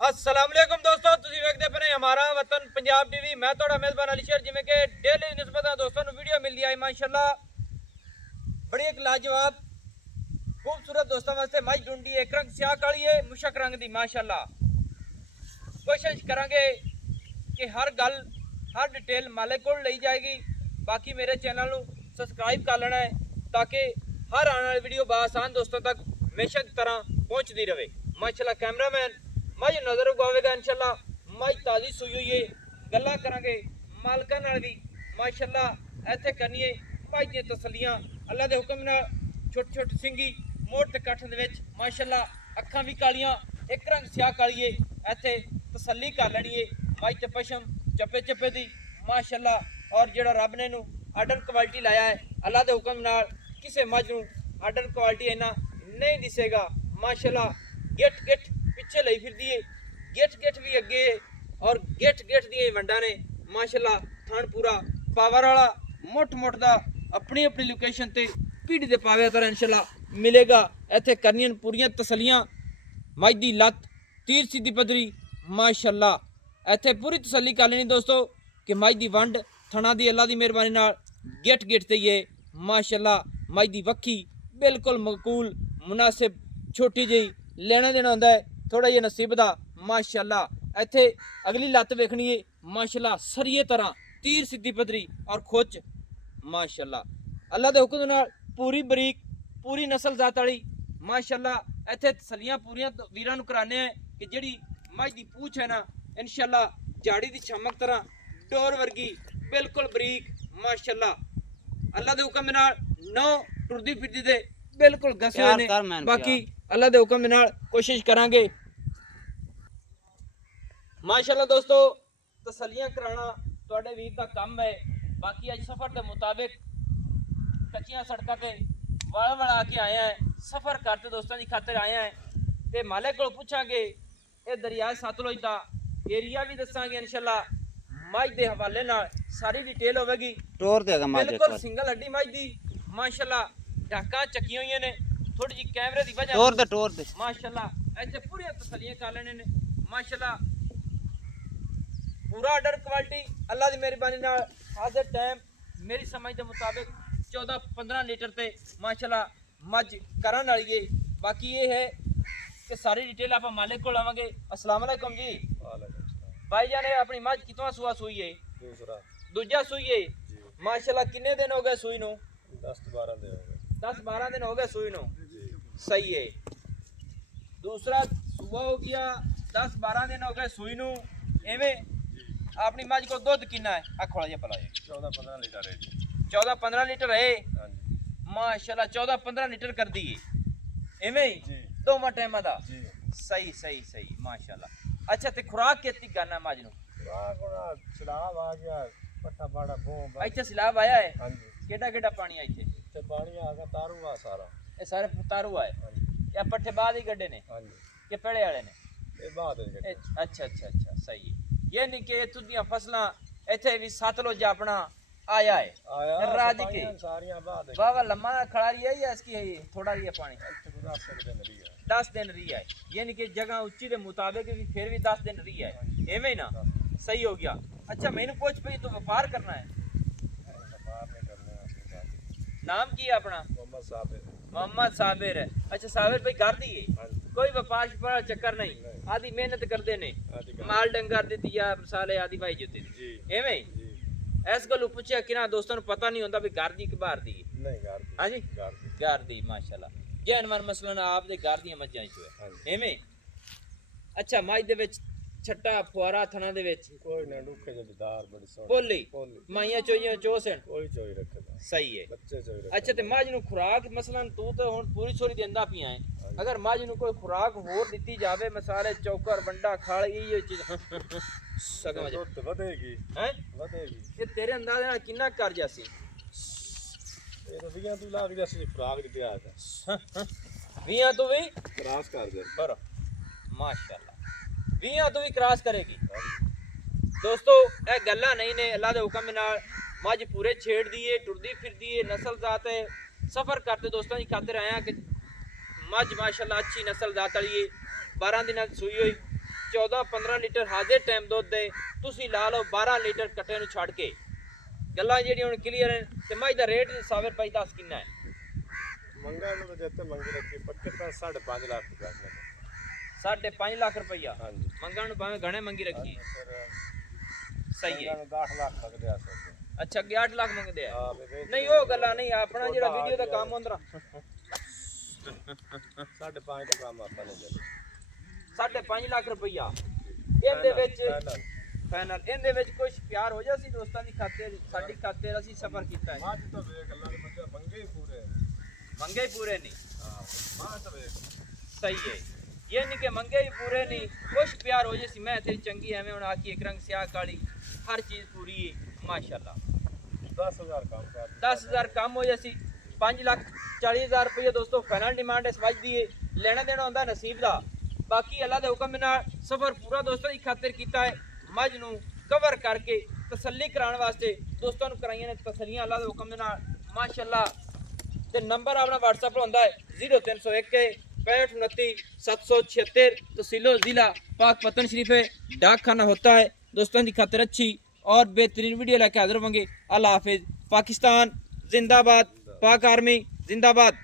अस्सलाम वालेकुम दोस्तों, ਤੁਸੀਂ ਵੇਖਦੇ ਪਏ ਹਮਾਰਾ ਵਤਨ ਪੰਜਾਬ ਟੀਵੀ। ਮੈਂ ਤੁਹਾਡਾ ਮੇਜ਼ਬਾਨ ਅਲੀ ਸ਼ੇਰ। ਜਿਵੇਂ ਕਿ ਡੇਲੀ ਨਿਸਬਤਾਂ ਦੋਸਤਾਂ ਨੂੰ ਵੀਡੀਓ ਮਿਲਦੀ ਆਈ ਮਾਸ਼ਾਅੱਲਾ ਬੜੀ ਇੱਕ ਲਾਜਵਾਬ खूबसूरत दोस्तों वास्ते मज ढूंढी है। एक रंग स्याह काली है, मुशक रंग दी माशाअल्लाह। कोशिश करांगे कि हर गल हर डिटेल मालिक को ली जाएगी। बाकी मेरे चैनल को सबसक्राइब कर लेना है ताकि हर आने वाली वीडियो बासान दोस्तों तक हमेशा की तरह पहुंचती रहे माशाअल्लाह। कैमरामैन मज नज़र उगावेगा इंशाअल्लाह। मज ताज़ी सुई हुई है, गल्लां करांगे मालकां नाल भी माशाअल्लाह। इत्थे करनी है मज दी तसल्लियां अल्लाह दे हुक्म नाल। छोटे छोटे सिंगी मोट कट्ठ दे विच माशाअल्लाह। अखां भी कालियां, एक रंग स्याह काली है। इत्थे तसल्ली कर लेनी है मज ते पशम चप्पे चप्पे दी माशाअल्लाह। और जिहड़ा रब ने नू आर्डर क्वालिटी लाया है अल्लाह दे हुक्म नाल किसे मज नू आर्डर क्वालिटी इन्ना नहीं दिसेगा माशाअल्लाह। गिट गिट पिछे लई फिरदी है, गिट गिट भी अगे है और गिट गिट दी वंडा ने माशाअल्लाह। थण पूरा पावर वाला मुठ मुठ दा अपनी अपनी लोकेशन ते पीढ़ी दे पावे तरह इंशाअल्लाह मिलेगा। इत्थे करनियां पूरियां तसलियां मज दी लत तीर सीधी पदरी माशाअल्लाह। इत्थे पूरी तसल्ली कर लेनी दोस्तों कि मज दी वंड थणा दी अल्लाह दी मेहरबानी नाल गिट गिट ते ही माशाअल्लाह। मज दी वक्खी बिल्कुल मकूल मुनासिब छोटी जी लेना देना होंदा है थोड़ा जिहा नसीब दा माशाअल्लाह। इत्थे अगली लत वेखनी है माशाअल्लाह सरिये तरह तीर सीधी पदरी और खुच माशाअल्लाह। अल्लाह दे हुक्म नाल पूरी बरीक पूरी नस्ल जात वाली माशाअल्लाह। इत्थे तसलियां पूरियां वीरां नूं कराने हैं कि जिहड़ी मज दी पूछ है ना इंशाअल्लाह झाड़ी दी चमक तरह डोर वर्गी बिल्कुल बरीक माशाअल्लाह। अल्लाह दे हुक्म नाल नौ टुरदी फिरदी दे बिल्कुल घसे हुए ने। बाकी अल्लाह दे हुक्म नाल कोशिश करांगे माशाअल्लाह दोस्तों। तसलियां कराना तुहाडे वीर दा काम है। बाकी अज सफर के मुताबिक कच्चियां सड़कों ते वल वल आके आए हैं, सफर करते दोस्तों की खातिर आए हैं। ते मालिक को पूछांगे ये दरिया सतलुज दा एरिया भी दसांगे इंशाअल्लाह। मज दे हवाले नाल सारी डिटेल होगी। टोर देगा मज बिल्कुल सिंगल हड्डी मज दी माशाअल्लाह। ढाकां चक्की हुई ने थोड़ी जी कैमरे की वजह टोर दे माशाअल्लाह। इत्थे पूरी तसलियां कर लेने ने माशाअल्लाह। पूरा आर्डर क्वालिटी अल्लाह की मेहरबानी नाल हाजिर टाइम मेरी समझ के मुताबिक 14-15 लीटर ते माशाअल्लाह मज करन वाली है। बाकी ये है कि सारी डिटेल आप मालिक को लावांगे। अस्सलाम वालेकुम जी। भाई जान अपनी मज कितना सुआ सुई है? दूजा सुई है माशाअल्लाह। किन्ने दिन हो गए सुई नू? 10-12 दिन हो गए। 10-12 दिन हो गए सुई नू। सही है। दूसरा सुबह हो गया 10-12 दिन हो गए सुई नू। एवें अपनी मज को दुध कितना है? अखोड़ा जी पला 14-15 लीटर है जी। 14-15 लीटर है हाँ जी माशाअल्लाह। 14-15 लीटर कर दी है एवें ही दोवां टाइमां दा जी। सही सही सही माशाअल्लाह। अच्छा ते खुराक कितनी करना मज नू? खुराक होना सलाब आ गया पट्ठा पाड़ा बोम। इत्थे सैलाब आया है? हाँ जी। केड़ा केड़ा पानी है इत्थे? इत्थे पानी आ गया तारू आ सारा। ये सारे तारू आए हाँ जी या पट्ठे बाद ही गड्ढे ने हाँ जी। कि पेड़े वाले ने? ये बात है जी। अच्छा अच्छा अच्छा सही है। ये नहीं कि इत्थों दी फसलां इत्थे भी सतलुज अपना आया है आया राज के सारियां बात है। वाह लम्मा खड़ा रही है या इसकी है थोड़ा रही है पानी? इत्थे को 10 दिन रही है। 10 दिन रही है यानी कि जगह उच्ची के मुताबिक भी फिर भी 10 दिन रही है एवं ही ना? सही हो गया। अच्छा मैनू पूछ पई तो व्यापार करना है? व्यापार नहीं करना है। नाम की है अपना? मोहम्मद साबिर। मोहम्मद साबिर है। अच्छा साबिर भाई घर दी है? हाँ जी। कोई व्यापार शपार चक्कर नहीं, आदि मेहनत करते ने माल डंगर दी या साले आदि भाई जुते जी एवं ही। जी इस गल पूछा कि ना दोस्तों पता नहीं होता भी घर दी कि बाहर दी? नहीं घर दी। हाँ जी घर दी। घर दी माशाअल्लाह। जानवर मसलन आप दे घर दी मज्जां चो हाँ है जी। एवें। अच्छा मज दे विच छट्टा फुआरा थना दे विच कोई ना डुखे जबदार बड़ी सोहनी बोली बोली माइयां चोइयां चोसन कोई चोई रखेगा। सही है। बच्चे चोई रखे। अच्छा ते मज नू खुराक मसलन तू तो हुण पूरी सोरी देंदा पिया है, अगर मज नू कोई खुराक होर दित्ती जावे मसाले चौकर बंडा खाल इयो चीज सगम दुध ਵਧੇਗੀ हैं ਵਧੇਗੀ। ये तेरे अंदाजे नाल किन्ना कर जासी? ਇਹ ਤਾਂ 20 ਤੋਂ ਲੱਗ ਜਾਸੀ ਖੁਰਾਕ ਦਿੱਤੀ ਆ ਤਾਂ 20 तो भी ਕਰਾਸ ਕਰ ਦੇ। पर माशाअल्लाह 20 तो भी क्रॉस करेगी दोस्तों। ਇਹ ਗੱਲਾਂ नहीं ने अल्लाह दे हुक्म नाल मज पूरे छेड़ दी है टुरदी फिरदी है नस्ल जात है। सफर करते दोस्तों की खातिर आया कि मज माशाअल्लाह अच्छी नस्ल जात वाली है। 12 दिन सुई हुई 14-15 ਲੀਟਰ ਹਾਜ਼ਰ ਟਾਈਮ ਦੁੱਧ ਦੇ ਤੁਸੀਂ ਲਾ ਲਓ 12 ਲੀਟਰ ਕੱਟੇ ਨੂੰ ਛੱਡ ਕੇ ਗੱਲਾਂ ਜਿਹੜੀਆਂ ਹੁਣ ਕਲੀਅਰ ਹਨ ਤੇ ਮੱਝ ਦਾ ਰੇਟ ਸਾਬਰ ਭਾਈ ਦੱਸ ਕਿੰਨਾ ਹੈ ਮੰਗਾ ਨੂੰ ਤਾਂ ਜਿੱਤੇ ਮੰਗੀ ਰੱਖੀ ਪੱਕੇ ਤਾਂ 5.5 ਲੱਖ ਰੁਪਏ ਦਾ 5.5 ਲੱਖ ਰੁਪਈਆ ਹਾਂਜੀ ਮੰਗਣ ਨੂੰ ਭਾਵੇਂ ਘਣੇ ਮੰਗੀ ਰੱਖੀ ਹੈ ਫਿਰ ਸਹੀ ਹੈ 10 ਲੱਖ ਮੰਗਦੇ ਆ ਸਕਦੇ ਅੱਛਾ 8 ਲੱਖ ਮੰਗਦੇ ਆ ਹਾਂ ਵੀ ਨਹੀਂ ਉਹ ਗੱਲਾਂ ਨਹੀਂ ਆਪਣਾ ਜਿਹੜਾ ਵੀਡੀਓ ਦਾ ਕੰਮ ਹੁੰਦਾ 5.5 ਦਾ ਕੰਮ ਆਪਾਂ ਨੇ ਚੱਲ 5.5 ਲੱਖ ਰੁਪਈਆ ਇਹਦੇ ਵਿੱਚ ਫਾਈਨਲ ਇਹਦੇ ਵਿੱਚ ਕੁਝ ਪਿਆਰ ਹੋ ਜਾ ਸੀ ਦੋਸਤਾਂ ਦੀ ਖਾਤਰ ਸਾਡੀ ਖਾਤਰ ਅਸੀਂ ਸਫਰ ਕੀਤਾ ਹੈ ਮਾਝ ਤਾਂ ਵੇਖ ਅੱਲਾ ਦੇ ਬੱਚੇ ਮੰਗੇ ਹੀ ਪੂਰੇ ਮੰਗੇ ਹੀ ਪੂਰੇ ਨਹੀਂ ਹਾਂ ਮਾਝ ਤਾਂ ਵੇਖ ਸਹੀ ਹੈ ਇਹ ਨਹੀਂ ਕਿ ਮੰਗੇ ਹੀ ਪੂਰੇ ਨਹੀਂ ਕੁਝ ਪਿਆਰ ਹੋ ਜੇ ਸੀ ਮੈਂ ਤੇਰੀ ਚੰਗੀ ਐਵੇਂ ਹੁਣ ਆਖੀ ਇੱਕ ਰੰਗ ਸਿਆਹ ਕਾਲੀ ਹਰ ਚੀਜ਼ ਪੂਰੀ ਹੈ ਮਾਸ਼ਾਅੱਲਾ 10000 ਕੰਮ ਕਰ 10000 ਕੰਮ ਹੋ ਜਾ ਸੀ 5,40,000 ਰੁਪਏ ਦੋਸਤੋ ਫਾਈਨਲ ਡਿਮਾਂਡ ਇਸ ਵੱਜ ਦੀ ਹੈ ਲੈਣਾ ਦੇਣਾ ਹੁੰਦਾ ਨਸੀਬ ਦਾ ਬਾਕੀ ਅੱਲਾ ਦੇ ਹੁਕਮ ਨਾਲ ਸਫਰ ਪੂਰਾ ਦੋਸਤਾਂ ਦੀ ਖਾਤਰ ਕੀਤਾ ਹੈ ਮੱਝ ਨੂੰ ਕਵਰ ਕਰਕੇ ਤਸੱਲੀ ਕਰਾਉਣ ਵਾਸਤੇ ਦੋਸਤਾਂ ਨੂੰ ਕਰਾਈਆਂ ਨੇ ਤਸੱਲੀਆਂ ਅੱਲਾ ਦੇ ਹੁਕਮ ਦੇ ਨਾਲ ਮਾਸ਼ਾਅੱਲਾ ਤੇ ਨੰਬਰ ਆਪਣਾ WhatsApp ਹੁੰਦਾ ਹੈ 0301 6529 776 तहसीलो जिला पाक पतन शरीफ है डाक खाना होता है दोस्तों की खातिर अच्छी और बेहतरीन वीडियो लेके हाजिर होंगे अल्लाह हाफिज पाकिस्तान जिंदाबाद पाक आर्मी जिंदाबाद।